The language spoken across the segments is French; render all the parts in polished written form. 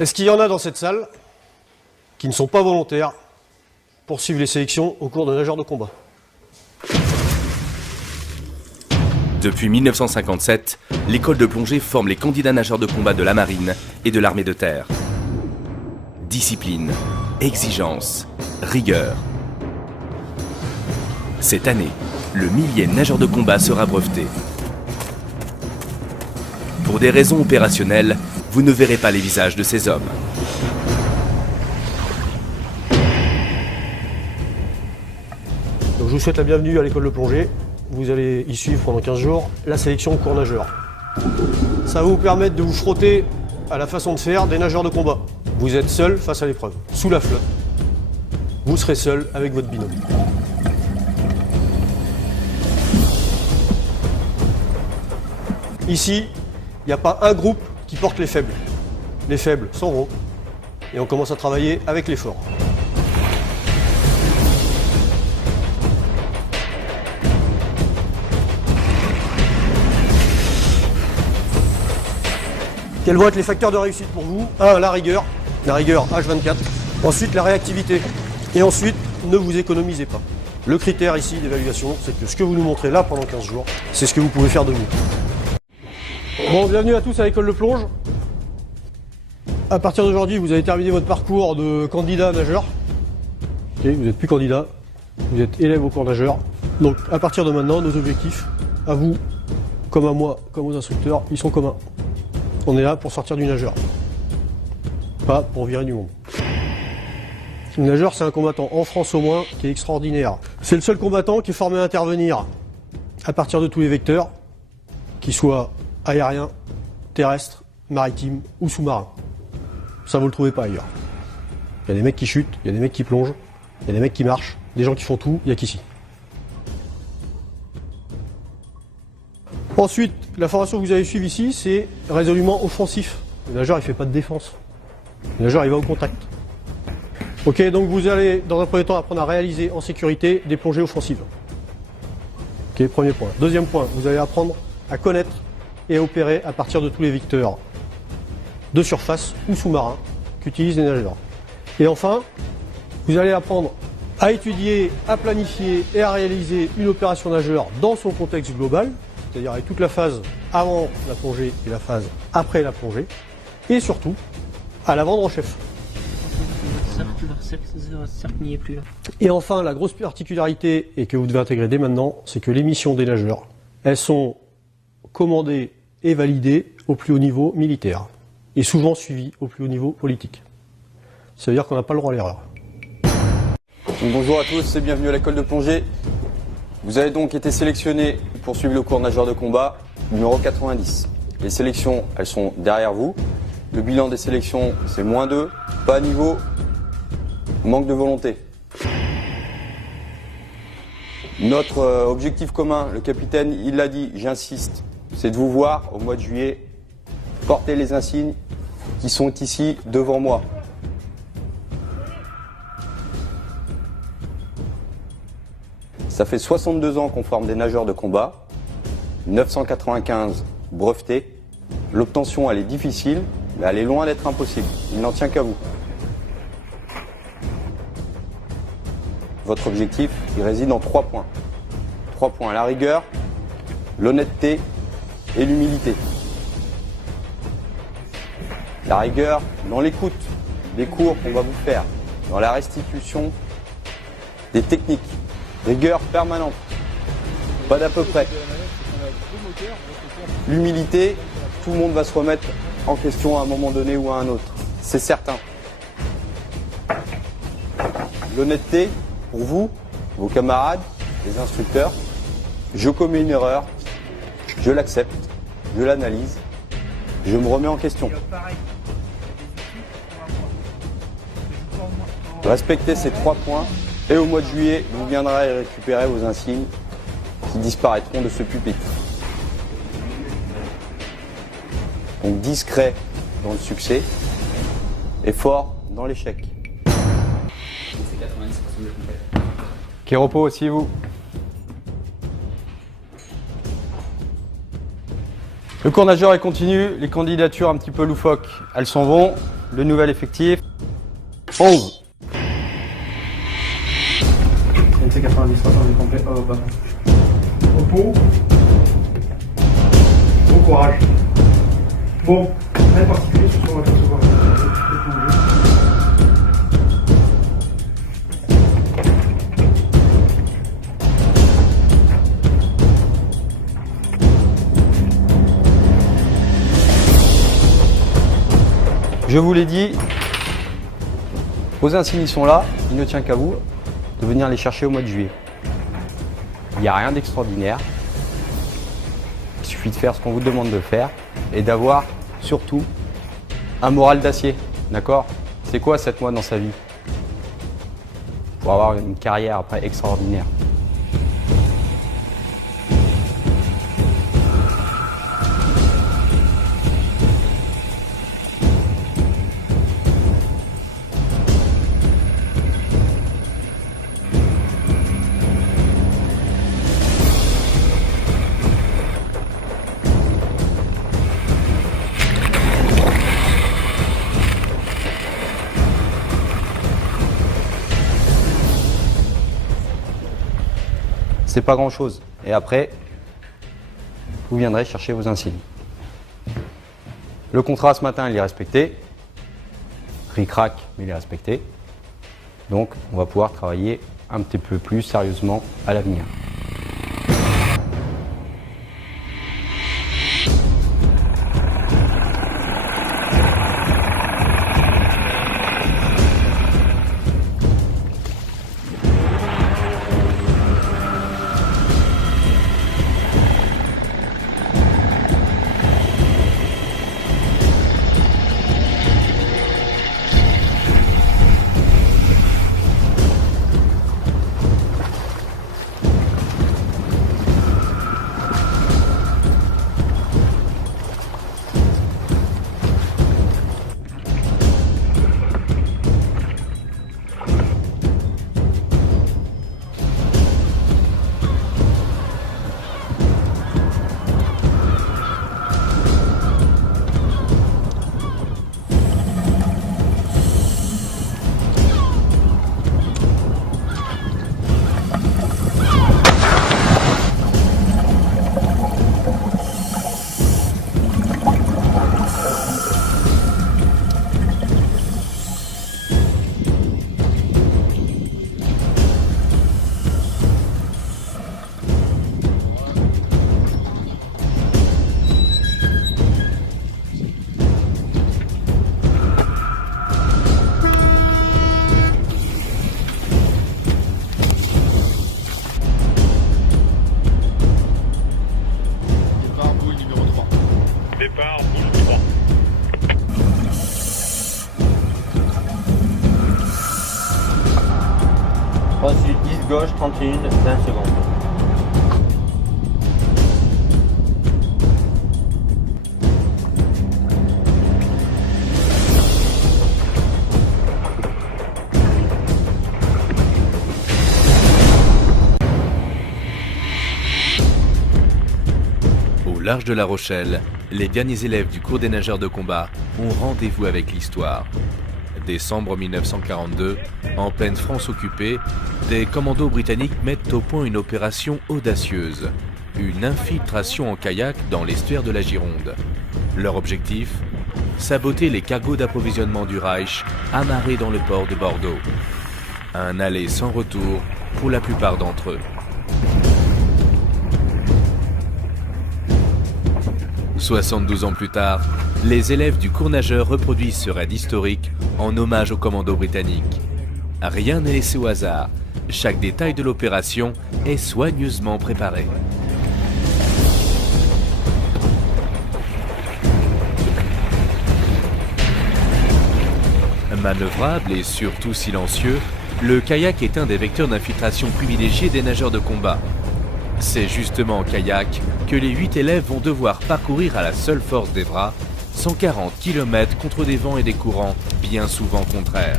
Est-ce qu'il y en a dans cette salle qui ne sont pas volontaires pour suivre les sélections au cours de nageurs de combat? Depuis 1957, l'école de plongée forme les candidats nageurs de combat de la marine et de l'armée de terre. Discipline, exigence, rigueur. Cette année, le 1000e nageur de combat sera breveté. Pour des raisons opérationnelles, vous ne verrez pas les visages de ces hommes. Donc je vous souhaite la bienvenue à l'école de plongée. Vous allez y suivre pendant 15 jours la sélection cours nageur. Ça va vous permettre de vous frotter à la façon de faire des nageurs de combat. Vous êtes seul face à l'épreuve, sous la flotte. Vous serez seul avec votre binôme. Ici, il n'y a pas un groupe qui porte les faibles. Les faibles s'en vont et on commence à travailler avec les forts. Quels vont être les facteurs de réussite pour vous? 1. La rigueur H24. Ensuite, la réactivité. Et ensuite, ne vous économisez pas. Le critère ici d'évaluation, c'est que ce que vous nous montrez là pendant 15 jours, c'est ce que vous pouvez faire de mieux. Bon, bienvenue à tous à l'école de plonge. À partir d'aujourd'hui, vous avez terminé votre parcours de candidat nageur. Okay, vous n'êtes plus candidat, vous êtes élève au cours nageur. Donc, à partir de maintenant, nos objectifs, à vous, comme à moi, comme aux instructeurs, ils sont communs. On est là pour sortir du nageur, pas pour virer du monde. Le nageur, c'est un combattant, en France au moins, qui est extraordinaire. C'est le seul combattant qui est formé à intervenir à partir de tous les vecteurs, qu'ils soient aériens, terrestres, maritimes ou sous-marins. Ça, vous le trouvez pas ailleurs. Il y a des mecs qui chutent, il y a des mecs qui plongent, il y a des mecs qui marchent, des gens qui font tout, il n'y a qu'ici. Ensuite, la formation que vous avez suivre ici, c'est résolument offensif. Le nageur, il ne fait pas de défense. Le nageur, il va au contact. Ok, donc vous allez, dans un premier temps, apprendre à réaliser en sécurité des plongées offensives. Ok, premier point. Deuxième point, vous allez apprendre à connaître et à opérer à partir de tous les vecteurs de surface ou sous-marins qu'utilisent les nageurs. Et enfin, vous allez apprendre à étudier, à planifier et à réaliser une opération nageur dans son contexte global, c'est-à-dire avec toute la phase avant la plongée et la phase après la plongée, et surtout à la vendre en chef. Et enfin, la grosse particularité, et que vous devez intégrer dès maintenant, c'est que les missions des nageurs, elles sont commandées et validées au plus haut niveau militaire, et souvent suivies au plus haut niveau politique. Ça veut dire qu'on n'a pas le droit à l'erreur. Bonjour à tous et bienvenue à l'école de plongée. Vous avez donc été sélectionnés pour suivre le cours nageur de combat numéro 90. Les sélections, elles sont derrière vous. Le bilan des sélections, c'est -2, pas à niveau, manque de volonté. Notre objectif commun, le capitaine, il l'a dit, j'insiste, c'est de vous voir au mois de juillet porter les insignes qui sont ici devant moi. Ça fait 62 ans qu'on forme des nageurs de combat, 995 brevetés. L'obtention, elle est difficile, mais elle est loin d'être impossible. Il n'en tient qu'à vous. Votre objectif, il réside en 3 points. 3 points, la rigueur, l'honnêteté et l'humilité. La rigueur dans l'écoute des cours qu'on va vous faire, dans la restitution des techniques. Rigueur permanente, pas d'à peu près. L'humilité, tout le monde va se remettre en question à un moment donné ou à un autre, c'est certain. L'honnêteté, pour vous, vos camarades, les instructeurs, je commets une erreur, je l'accepte, je l'analyse, je me remets en question. Respectez ces 3 points. Et au mois de juillet, vous viendrez récupérer vos insignes qui disparaîtront de ce pupitre. Donc discret dans le succès et fort dans l'échec. Qui repos aussi vous. Le cours nageur est continu, les candidatures un petit peu loufoques, elles s'en vont. le nouvel effectif. 11. NC 90, 300 complet, au bas. Repos. Bon courage. Bon, rien de particulier, ce soir on va faire se voir. Je vous l'ai dit, vos insignes sont là, il ne tient qu'à vous de venir les chercher au mois de juillet. Il n'y a rien d'extraordinaire. Il suffit de faire ce qu'on vous demande de faire et d'avoir surtout un moral d'acier. D'accord? C'est quoi 7 mois dans sa vie? Pour avoir une carrière après extraordinaire. C'est pas grand chose. Et après, vous viendrez chercher vos insignes. Le contrat ce matin, il est respecté. Ric-rac, mais il est respecté. Donc, on va pouvoir travailler un petit peu plus sérieusement à l'avenir. Ensuite 10 gauche, 31, 20 secondes. Au large de La Rochelle, les derniers élèves du cours des nageurs de combat ont rendez-vous avec l'histoire. Décembre 1942, en pleine France occupée, des commandos britanniques mettent au point une opération audacieuse, une infiltration en kayak dans l'estuaire de la Gironde. Leur objectif ? Saboter les cargos d'approvisionnement du Reich amarrés dans le port de Bordeaux. Un aller sans retour pour la plupart d'entre eux. « 72 ans plus tard, les élèves du cours nageur reproduisent ce raid historique en hommage aux commandos britanniques. Rien n'est laissé au hasard, chaque détail de l'opération est soigneusement préparé. Manœuvrable et surtout silencieux, le kayak est un des vecteurs d'infiltration privilégiés des nageurs de combat. C'est justement en kayak que les 8 élèves vont devoir parcourir à la seule force des bras 140 km contre des vents et des courants bien souvent contraires.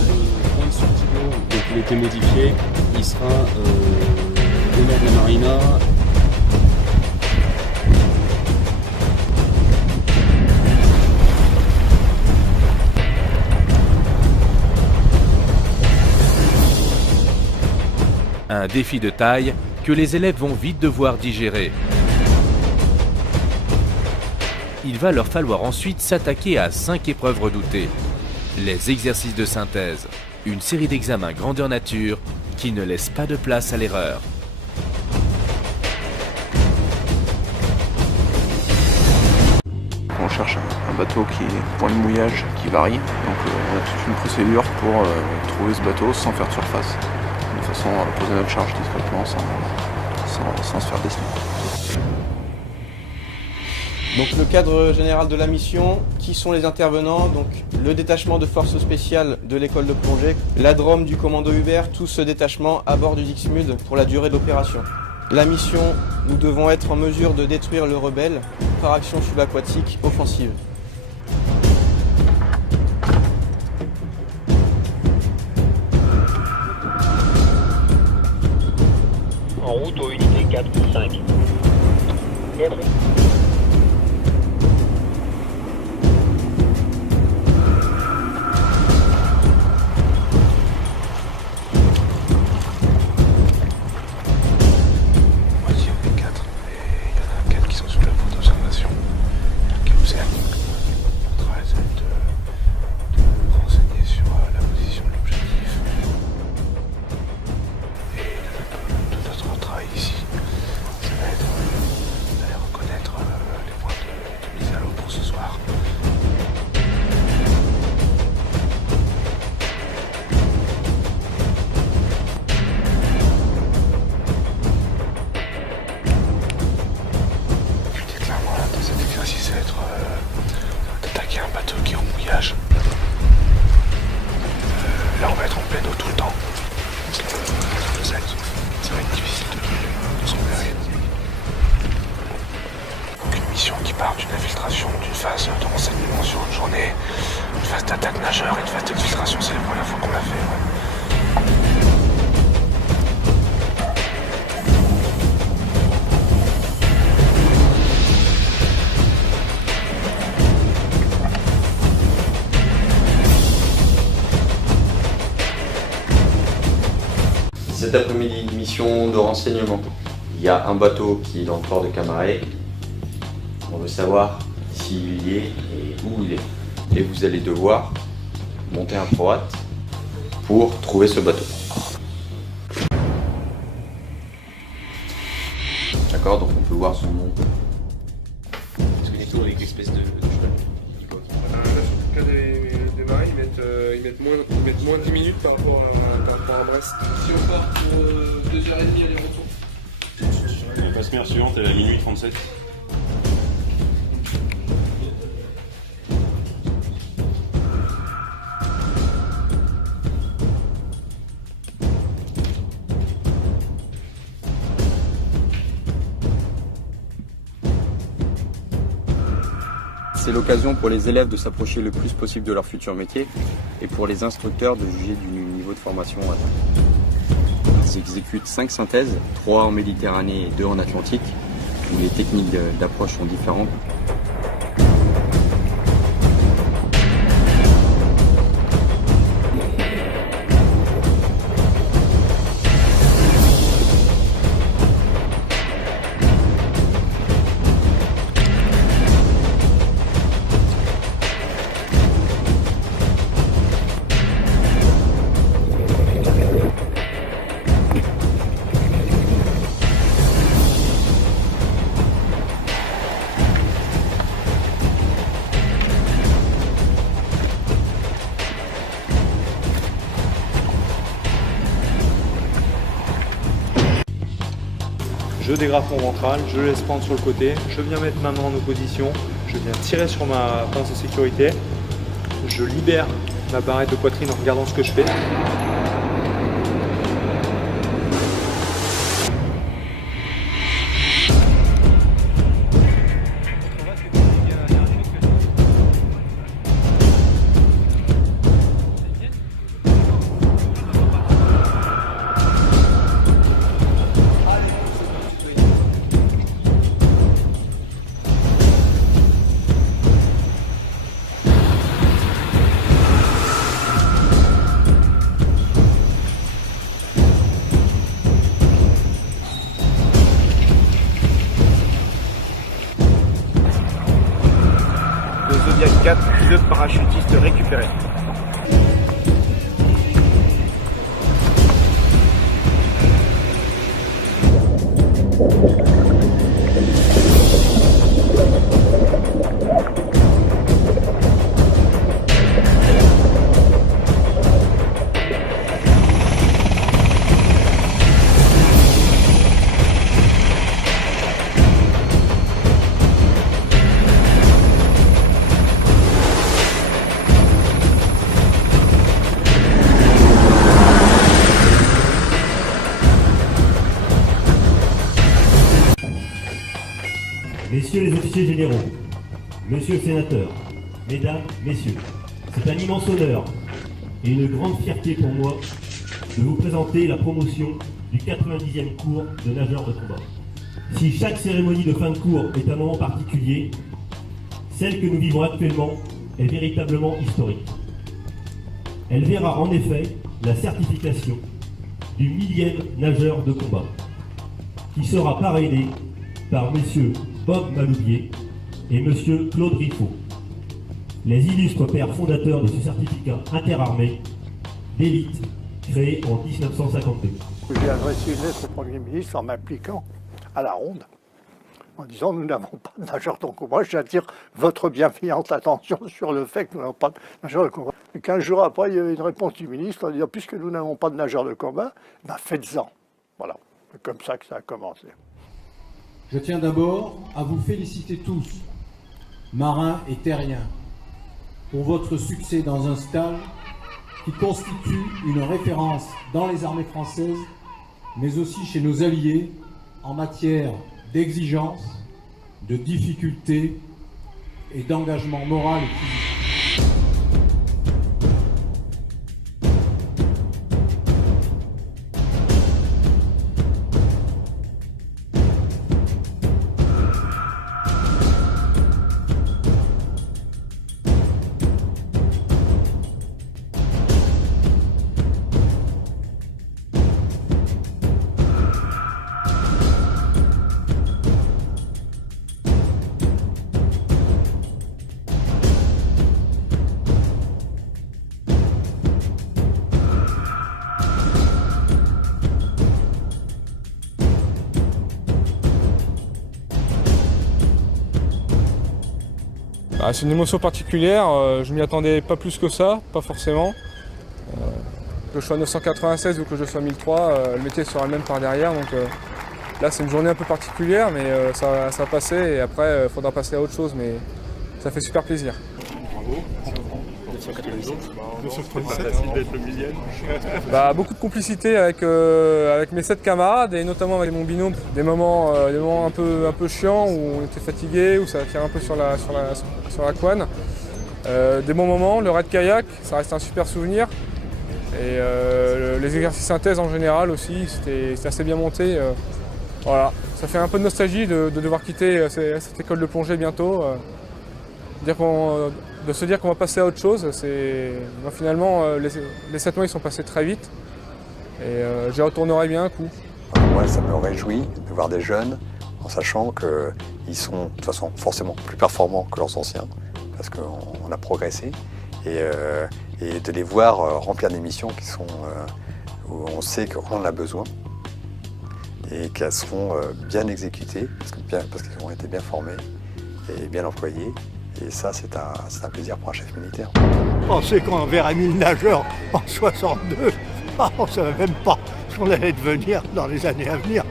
Le point de sortie d'eau, donc il a été modifié, il sera au nord de la marina, Un défi de taille que les élèves vont vite devoir digérer. Il va leur falloir ensuite s'attaquer à 5 épreuves redoutées. Les exercices de synthèse, une série d'examens grandeur nature qui ne laissent pas de place à l'erreur. On cherche un bateau qui est point de mouillage qui varie, donc on a toute une procédure pour trouver ce bateau sans faire de surface, de façon à poser notre charge discrètement sans se faire descendre. Donc le cadre général de la mission, qui sont les intervenants, donc le détachement de forces spéciales de l'école de plongée, la DROM du commando Hubert, tout ce détachement à bord du Dixmude pour la durée de l'opération. La mission, nous devons être en mesure de détruire le rebelle par action subaquatique offensive. En route aux unités 4 et 5. Là on va être en pleine eau tout le temps. Ça va être difficile de se repérer. Donc une mission qui part d'une infiltration, d'une phase de renseignement sur une journée, une phase d'attaque nageur et une phase d'exfiltration, c'est la première fois qu'on l'a fait. Ouais. Cet après-midi, mission de renseignement. Il y a un bateau qui est dans le port de Camaret. On veut savoir s'il y est et où il est. Et vous allez devoir monter un proat pour trouver ce bateau. D'accord, donc on peut voir son nom. Est-ce que les tours avec l'espèce de cheval Là, sur le cas des marins, ils mettent moins 10 minutes par rapport à Brest. Si on part pour 2h30 aller-retour. La passe-mer suivante, elle est à minuit 37. C'est l'occasion pour les élèves de s'approcher le plus possible de leur futur métier et pour les instructeurs de juger du niveau de formation atteint. Ils exécutent 5 synthèses, 3 en Méditerranée et 2 en Atlantique, où les techniques d'approche sont différentes. Je dégrafe mon ventral, je le laisse prendre sur le côté, je viens mettre ma main en opposition, je viens tirer sur ma pince de sécurité, je libère ma barrette de poitrine en regardant ce que je fais. 4 2 parachutistes récupérés. Messieurs les officiers généraux, monsieur le sénateur, mesdames, messieurs, c'est un immense honneur et une grande fierté pour moi de vous présenter la promotion du 90e cours de nageurs de combat. Si chaque cérémonie de fin de cours est un moment particulier, celle que nous vivons actuellement est véritablement historique. Elle verra en effet la certification du 1000e nageur de combat, qui sera parrainé par messieurs Bob Maloubier et monsieur Claude Riffaut, les illustres pères fondateurs de ce certificat interarmé d'élite créé en 1952. J'ai adressé une lettre au Premier ministre en m'impliquant à la ronde, en disant nous n'avons pas de nageurs de combat. J'attire votre bienveillante attention sur le fait que nous n'avons pas de nageurs de combat. Et 15 jours après, il y avait une réponse du ministre en disant puisque nous n'avons pas de nageurs de combat, ben faites-en. Voilà, c'est comme ça que ça a commencé. Je tiens d'abord à vous féliciter tous, marins et terriens, pour votre succès dans un stage qui constitue une référence dans les armées françaises, mais aussi chez nos alliés en matière d'exigence, de difficulté et d'engagement moral et physique. C'est une émotion particulière, je m'y attendais pas plus que ça, pas forcément. Que je sois 996 ou que je sois 1003, le métier sera le même par derrière, donc là c'est une journée un peu particulière, mais ça va passer et après il faudra passer à autre chose, mais ça fait super plaisir. Bravo. 237, il va être le millième. Beaucoup de complicité avec mes 7 camarades et notamment avec mon binôme. Des moments un peu chiants où on était fatigué, où ça tire un peu sur la couenne. Des bons moments, le raid kayak, ça reste un super souvenir. Et les exercices synthèse en général aussi, c'était assez bien monté. Voilà, ça fait un peu de nostalgie de devoir quitter cette école de plongée bientôt. De se dire qu'on va passer à autre chose, finalement les 7 mois ils sont passés très vite et j'y retournerai bien un coup. Moi ça me réjouit de voir des jeunes en sachant qu'ils sont de toute façon forcément plus performants que leurs anciens parce qu'on a progressé et de les voir remplir des missions qui sont où on sait qu'on en a besoin et qu'elles seront bien exécutées parce qu'ils ont été bien formés et bien employés. Et ça, c'est un plaisir pour un chef militaire. Penser qu'on verrait 1000 nageurs en 62, on ne savait même pas ce qu'on allait devenir dans les années à venir.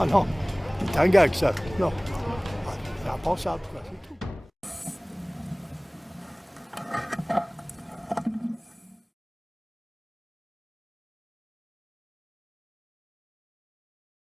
Ah non, c'est un gag ça. Non, c'est impensable, c'est tout.